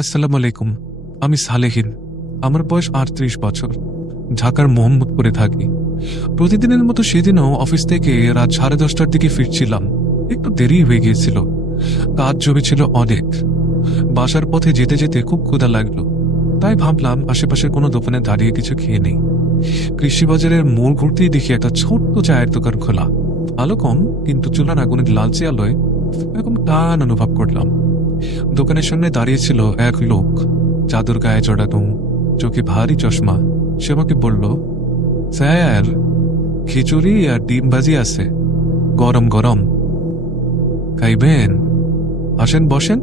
আসসালামু আলাইকুম। আমি সালেহীন। আমার বয়স ৩৮ বছর। ঢাকার মোহাম্মদপুরে থাকি। প্রতিদিনের মতো সেদিনও অফিস থেকে রাত 10:30টার দিকে ফিরছিলাম। একটু দেরি হয়ে গিয়েছিল। কাজ জমেছিল অনেক। বাসার পথে যেতে যেতে খুব ক্ষুধা লাগলো। তাই ভাবলাম আশেপাশের কোনো দোকানে দাঁড়িয়ে কিছু খেয়ে নেই। কৃষি বাজারের মোড় ঘুরতেই দেখি একটা ছোট্ট চায়ের দোকান খোলা। আলো কম, কিন্তু চুলার আগুনের লালচে আলোয় এরকম টান অনুভব করলাম। দোকানের সামনে দাঁড়িয়েছিল এক লোক, চাদর গায়ে জড়ানো, চোখে ভারী চশমা। সে আমাকে বলল, স্যার, খিচুড়ি আর ডিম ভাজি আছে, গরম গরম, খাইবেন? আসেন, বসেন।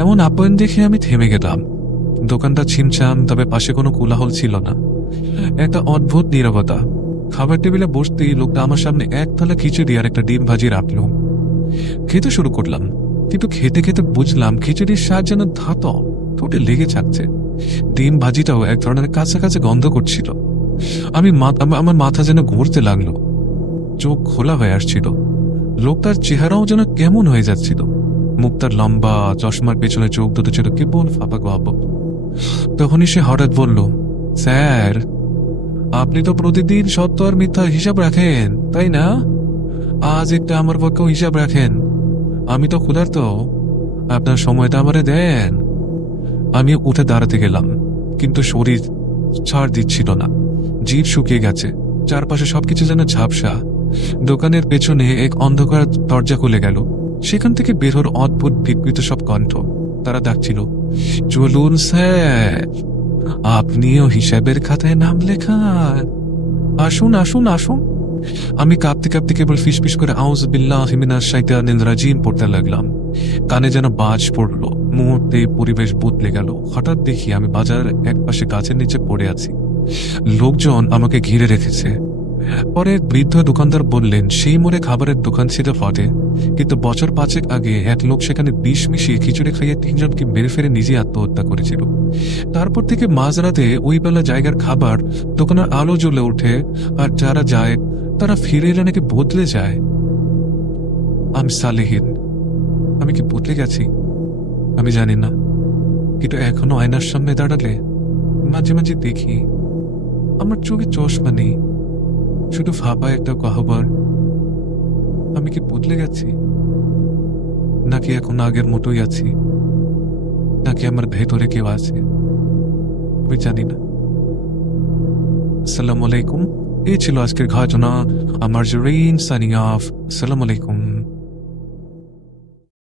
এমন আপ্যায়ন দেখে আমি থেমে গেলাম। দোকানটা ছিমছাম, তবে পাশে কোনো কোলাহল ছিল না। একটা অদ্ভুত নীরবতা। খাবার টেবিলে বসতেই লোকটা আমার সামনে এক থালা খিচুড়ি আর একটা ডিম ভাজি রাখল। খেতে শুরু করলাম, কিন্তু খেতে খেতে বুঝলাম খিচুড়ির স্বাদ যেন ধাত ঠোঁটে লেগে থাকছে। ডিম ভাজিটাও এক ধরনের কাছাকাছি গন্ধ করছিল। আমার মাথা যেন ঘুরতে লাগলো, চোখ খোলা হয়ে আসছিল। লোকটার চেহারাও যেন কেমন হয়ে যাচ্ছিল। মুখটার লম্বা, চশমার পেছনে চোখ দুটো ছিল কেবল ফাঁপা গপ। তখনই সে হঠাৎ বলল, স্যার, আপনি তো প্রতিদিন সত্য আর মিথ্যার হিসাব রাখেন, তাই না? আজ একটা আমার পক্ষেও হিসাব রাখেন। আমি তো ক্ষুধার্ত, আপনার সময়টা আমারে দেন। আমি উঠে দাঁড়াতে গেলাম, কিন্তু শরীর ছাড় দিচ্ছিল না। জিভ শুকিয়ে গেছে। চারপাশে সবকিছু যেন ঝাপসা। দোকানের পেছনে এক অন্ধকার দরজা খুলে গেল। সেখান থেকে বের হল অদ্ভুত বিকৃত সব কণ্ঠ। তারা ডাকছিল, চলুন স্যার, আপনিও হিসাবের খাতায় নাম লেখান। আসুন আসুন আসুন। আমি কাঁপতে কাঁপতে কেবল ফিসফিস করে আউযু বিল্লাহি মিনাশ শাইতানির রাজিম পড়তে লাগলাম। কানে যেন বাজ পড়লো। মুহূর্তে পরিবেশ বদলে গেল। হঠাৎ দেখি আমি বাজার এক পাশে গাছের নিচে পড়ে আছি। লোকজন আমাকে ঘিরে রেখেছে। পরে বৃদ্ধ দোকানদার বললেন, সেই মোড়ে খাবারের দোকান ছিল ফটে, কিন্তু বছর 5 আগে এক লোক সেখানে বিষ মিশিয়ে খিচুড়ি খাইয়ে 3জনকে মেরে ফেলে নিজে আত্মহত্যা করেছিল। তারপর থেকে মাঝরাতে ওই বেলা জায়গার খাবার দোকানের আলো জ্বলে ওঠে, আর যারা যায় তারা ফিরে এলে নাকি বদলে যায়। আমি সালেহীন। আমি কি বদলে গেছি? আমি জানি না, কিন্তু এখনো আয়নার সামনে দাঁড়ালে মাঝে মাঝে দেখি আমার চোখে চশমা নেই, শুধু ফাঁপা একটা গহ্বর। আমি কি বদলে গেছি, নাকি এখন আগের মতোই আছি, নাকি আমার ভেতরে কেউ আছে? আমি জানি না। আসসালামু আলাইকুম। এই ছিল আজকের ঘটনা। আমার জরিন সাইনিং অফ। আসসালামু আলাইকুম।